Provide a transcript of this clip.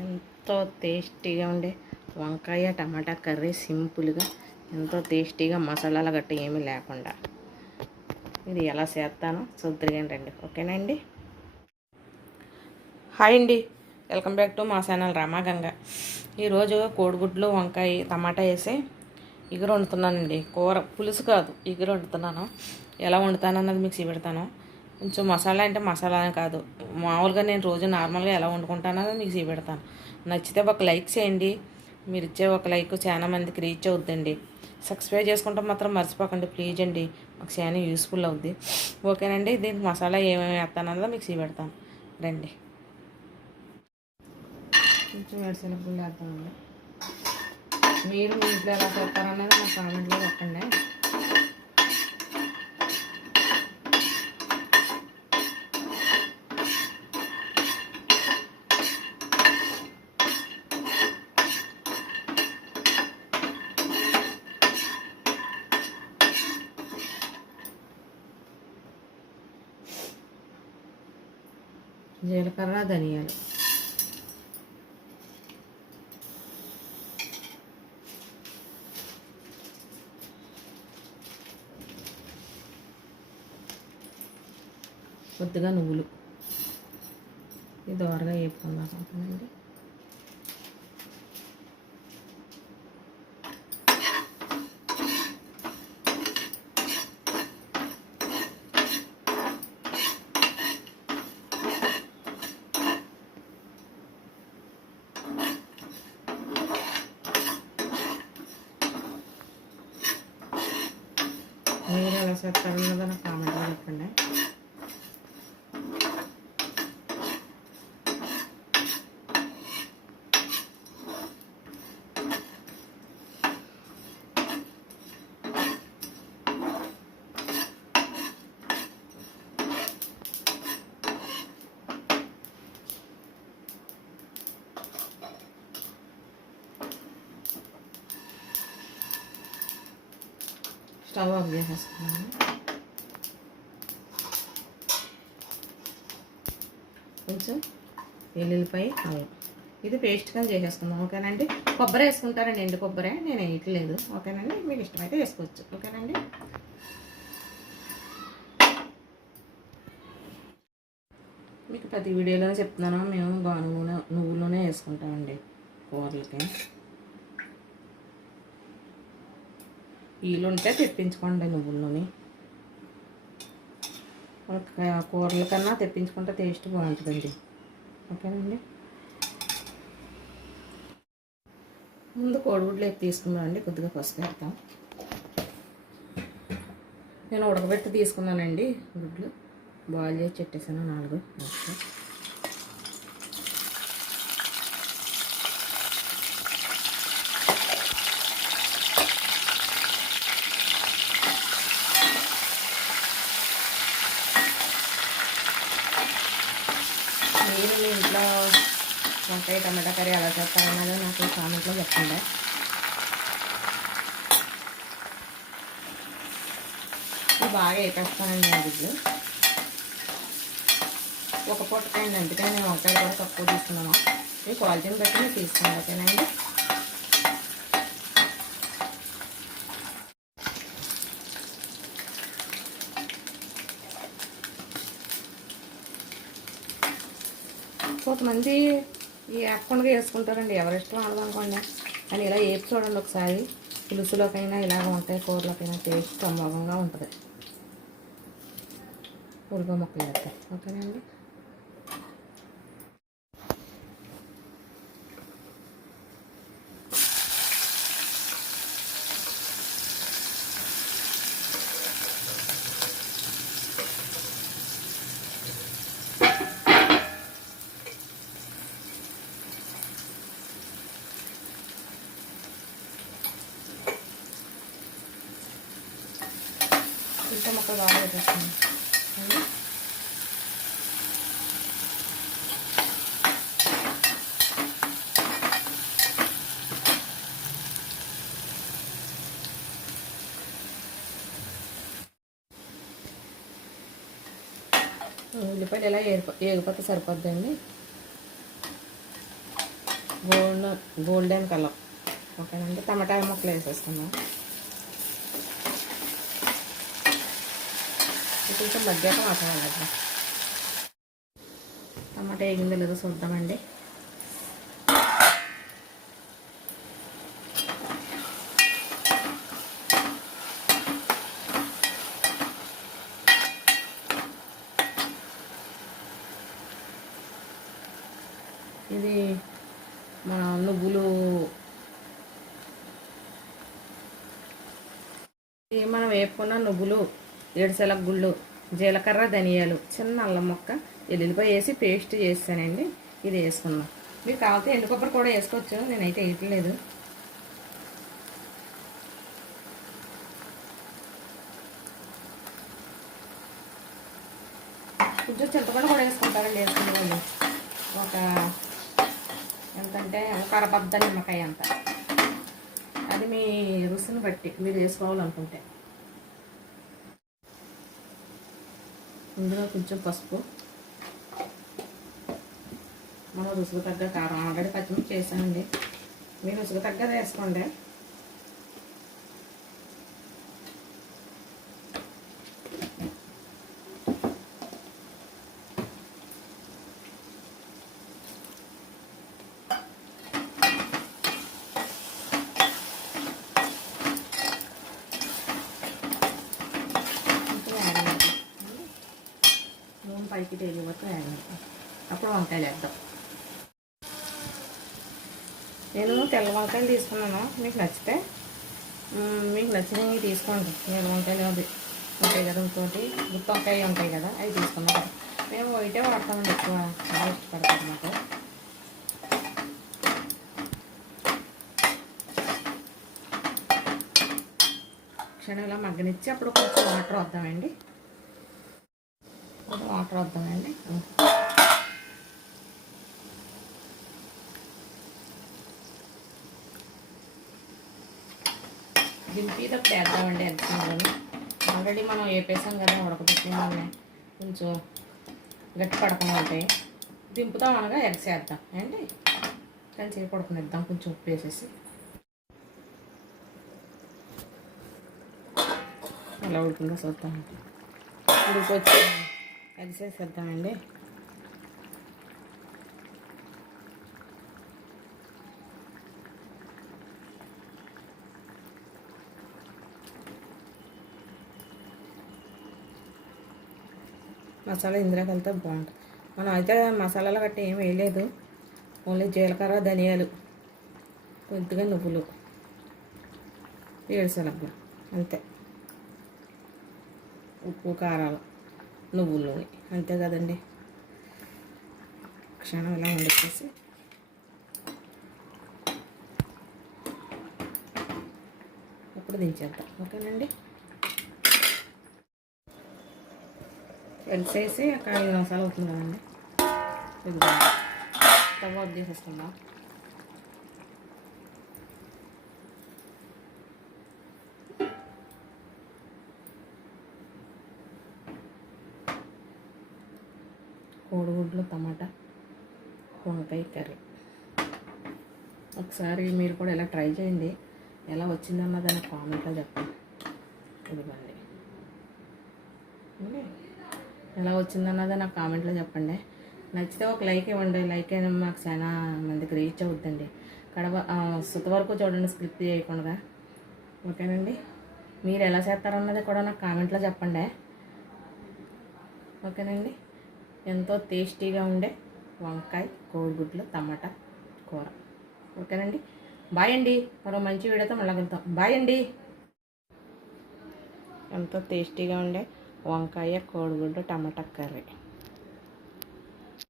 ఎంతో టేస్టీగా ఉండే వంకాయ టమాటా కర్రీ సింపుల్గా ఎంతో టేస్టీగా మసాలాలు గట్ట ఏమీ లేకుండా. ఇది ఎలా చేస్తానో చూద్దరిగాని రండి. ఓకేనండి హాయ్ అండి. వెల్కమ్ బ్యాక్ టు మా ఛానల్ రామాగంగ ఈరోజు కోడిగుడ్లు వంకాయ టమాటా వేసి ఇగురు వండుతున్నానండి కూర పులుసు కాదు ఇగురు వండుతున్నాను ఎలా వండుతాను అన్నది మీకు చూపెడతాను. కొంచెం మసాలా అంటే మసాలా అని కాదు. మామూలుగా నేను రోజు నార్మల్గా ఎలా వండుకుంటానో మీకు చూపెడతాను. నచ్చితే ఒక లైక్ చేయండి. మీరు ఇచ్చే ఒక లైక్ చాలా మందికి రీచ్ అవుద్దండి. సబ్స్క్రైబ్ చేసుకుంటే మాత్రం మర్చిపోకండి. ప్లీజ్ అండి. మాకు చాలా యూస్ఫుల్ అవుద్ది. ఓకేనండి. దీనికి మసాలా ఏమేమి వేస్తానన్నదో మీకు చూపెడతాను. రండి. కొంచెం వేరుశెనగ వేస్తామండి మీరు మీ ఇంట్లో ఎలా చేస్తారనేది మా కామెంట్లో చెప్పండి. జీలకర్ర ధనియాలు. కొద్దిగా నువ్వులు. ఇది దోరగా వేపుకుందాం. అండి మీరు ఎలా చేస్తారన్నదో నాకు స్టవ్ ఆఫ్ చేసేసుకున్నాను కొంచెం వెల్లుల్లిపాయ అల్లం ఇది పేస్ట్గా చేసేసుకుందాం ఓకేనండి? కొబ్బరి వేసుకుంటారండి ఎండు కొబ్బరి. నేను వేయట్లేదు ఓకేనండి? మీకు ఇష్టమైతే వేసుకోవచ్చు ఓకేనండి? మీకు ప్రతి వీడియోలో చెప్తున్నాను మేము బాగా నూనె నువ్వులోనే వేసుకుంటామండి కూరలకి. వీలుంటే తెప్పించుకోండి నువ్వుల నూనె కూరల కన్నా తెప్పించుకుంటే టేస్ట్ బాగుంటుందండి. ఓకేనండి? ముందు కోడిగుడ్లు ఎత్తి తీసుకున్నానండి కొద్దిగా పసుపు నేను ఉడకబెట్టి తీసుకున్నానండి గుడ్లు. బాయిల్ చేసి చెట్టేసాను నాలుగు ఓకే మీరు మీ ఇంట్లో వంకాయ టమాటా కర్రీ ఎలా చేస్తారన్నదో నాకు కామెంట్లో చెప్పండి. ఇది బాగా వేపేస్తానండి నేను ఒక ఒక పూటకైంది అందుకని నేను వంకాయ కూడా తక్కువ తీసుకున్నాను. ఈ క్వాలిటీని బట్టి నేను తీసుకున్నాను ఓకేనండి కొంతమంది ఈ వేపకుండా వేసుకుంటారండి. ఎవరి ఇష్టం అనదనుకోండి కానీ ఇలా వేపు చూడండి ఒకసారి. పులుసులోకైనా ఇలాగ ఉంటాయి. కూరలోకైనా టేస్ట్ అమోఘంగా ఉంటుంది. ఉల్లిపాయ మొక్కలు వేస్తాయి ఓకేనండి ముక్కలు ఉల్లిపాయలు ఇలా ఏగిపో ఏగిపోతే సరిపోద్దండి? Gold golden colour. ఓకేనండి. టమాటా ముక్కలు వేసేస్తున్నాం కొంచెం మధ్యాహ్నం మాట్లాడాలి టమాటా వేగిందో లేదో చూద్దామండి. ఇది మన నువ్వులు మనం వేపుకున్న నువ్వులు ఏడుసెల గుళ్ళు జీలకర్ర ధనియాలు చిన్న అల్లం ముక్క ఎల్లుల్లిపాయ వేసి పేస్ట్ చేస్తానండి. ఇది వేసుకుందాం. మీరు కావాలంటే ఎండు కొబ్బరి కూడా వేసుకోవచ్చు. నేనైతే వేయట్లేదు. కొంచెం చింతపండు కూడా వేసుకుంటారండి వేసుకునే వాళ్ళు ఒక ఎంతంటే ఒక అరబద్ద నిమ్మకాయ అంత. అది మీ రుచిని బట్టి మీరు వేసుకోవాలనుకుంటే. ఇందులో కొంచెం పసుపు. మనం రుసుకు తగ్గ కారం. ఆల్రెడీ పచ్చిమిర్చి చేసామండి మీరు రుసుకు తగ్గ వేసుకోండి కొంచెం వేగనివ్వండి. నూనె పైకి తేలి వరకు వేగనివ్వండి. అప్పుడు వంకాయలు వేద్దాం. నేను తెల్ల వంకాయలు తీసుకున్నాను. మీకు నచ్చితే మీకు నచ్చినవి తీసుకోండి. నేను వంకాయలు అది ఉంటాయి కదా ఇంకోటి. గుత్తి వంకాయ ఉంటాయి కదా అవి తీసుకున్నాను. మేము వైటే వాడతామండి ఎక్కువ. చాలా ఇష్టపడతాం మాకు. క్షణం ఇలా మగ్గనిచ్చి అప్పుడు కొంచెం వాటర్ వద్దామండి. వాటర్ వద్దామండి. దింపేటప్పుడు వేద్దామండి ఎంతమంది ఆల్రెడీ మనం వేపేసాం కదా ఉడకబెట్టిన కొంచెం గట్టి పడకుండా ఉంటాయి దింపుతాం అనగా ఎగ్స్ వేద్దాం. ఏంటి? కొంచెం పడుకునిద్దాం కొంచెం ఉప్పు వేసేసి. ఎలా ఉడుకుందో చూద్దాం. ఉడికి వచ్చి వేసేద్దామండి మసాలా ఇందులో కలితే బాగుంటుంది. మనం అయితే మసాలాలు గట్టి ఏం వేయలేదు. ఓన్లీ జీలకర్ర ధనియాలు కొద్దిగా నువ్వులు ఏడుసలగ్గు అంతే. ఉప్పు కారాలు. నువ్వుల నూనె అంతే కదండి. క్షణం ఇలా వండుకేసి అప్పుడు దించేద్దాం. ఓకేనండి? ఎగ్స్ ఒక ఐదు నిమిషాలు అవుతుంది కదండి. ఇదిగో. స్టవ్ కోడిగుడ్లు టమాటా వంకాయ కర్రీ. ఒకసారి మీరు కూడా ఇలా ట్రై చేయండి. ఎలా వచ్చిందన్న నాకు కామెంట్లో చెప్పండి. ఇదిగోండి. ఎలా వచ్చిందన్నది నాకు కామెంట్లో చెప్పండి. నచ్చితే ఒక లైక్ ఇవ్వండి. లైక్ అయినా మాకు చాలా మందికి రీచ్ అవుద్దండి. కడవ సుత వరకు చూడండి స్క్రిప్ట్ చేయకుండా. ఓకేనండి? మీరు ఎలా చేస్తారన్నది కూడా నాకు కామెంట్లో చెప్పండి. ఓకేనండి? ఎంతో టేస్టీగా ఉండే వంకాయ కోడిగుడ్లు టమాటా కూర. ఓకేనండి? బాయ్ అండి. మరో మంచి వీడియోతో మళ్ళీ కలుద్దాం. బాయ్ అండి. ఎంతో టేస్టీగా ఉండే వంకాయ కోడిగుడ్డు టమాటా కర్రీ.